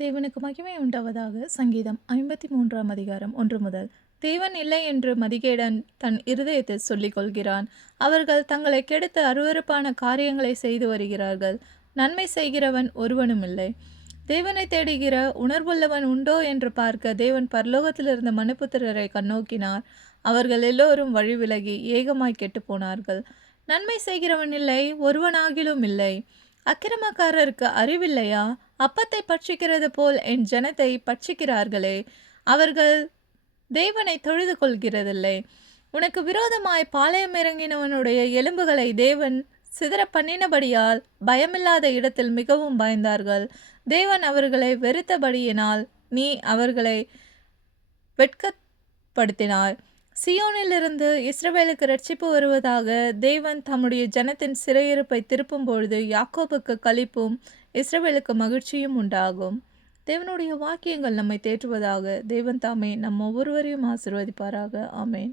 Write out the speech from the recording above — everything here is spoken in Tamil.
தேவனுக்கு மகிமை உண்டாவதாக. சங்கீதம் 53ஆம் அதிகாரம் 1 முதல். தேவன் இல்லை என்று மதிகேடன் தன் இருதயத்தில் சொல்லிக் கொள்கிறான். அவர்கள் தங்களை கெடுத்து அருவருப்பான காரியங்களை செய்து வருகிறார்கள். நன்மை செய்கிறவன் ஒருவனுமில்லை. தேவனை தேடுகிற உணர்வுள்ளவன் உண்டோ என்று பார்க்க தேவன் பரலோகத்திலிருந்த மனுபுத்திரரை கண்ணோக்கினார். அவர்கள் எல்லோரும் வழி விலகி ஏகமாய் கெட்டுப் போனார்கள். நன்மை செய்கிறவன் இல்லை, ஒருவனாகிலும் இல்லை. அக்கிரமக்காரருக்கு அறிவில்லையா? அப்பத்தை பட்சிக்கிறது போல் என் ஜனத்தை பட்சிக்கிறார்களே. அவர்கள் தேவனை தொழுது கொள்கிறதில்லை. உனக்கு விரோதமாய் பாளையம் இறங்கினவனுடைய எலும்புகளை தேவன் சிதற பண்ணினபடியால் பயமில்லாத இடத்தில் மிகவும் பயந்தார்கள். தேவன் அவர்களை வெறுத்தபடியினால் நீ அவர்களை வெட்கப்படுத்தினார். சியோனிலிருந்து இஸ்ரவேலுக்கு இரட்சிப்பு வருவதாக தேவன் தம்முடைய ஜனத்தின் சிறையிருப்பை திருப்பும் பொழுது யாக்கோபுக்கு களிப்பும் இஸ்ரவேலுக்கு மகிழ்ச்சியும் உண்டாகும். தேவனுடைய வாக்கியங்கள் நம்மை தேற்றுவதாக. தேவன் தாமே நம் ஒவ்வொருவரையும் ஆசீர்வதிப்பாராக. ஆமேன்.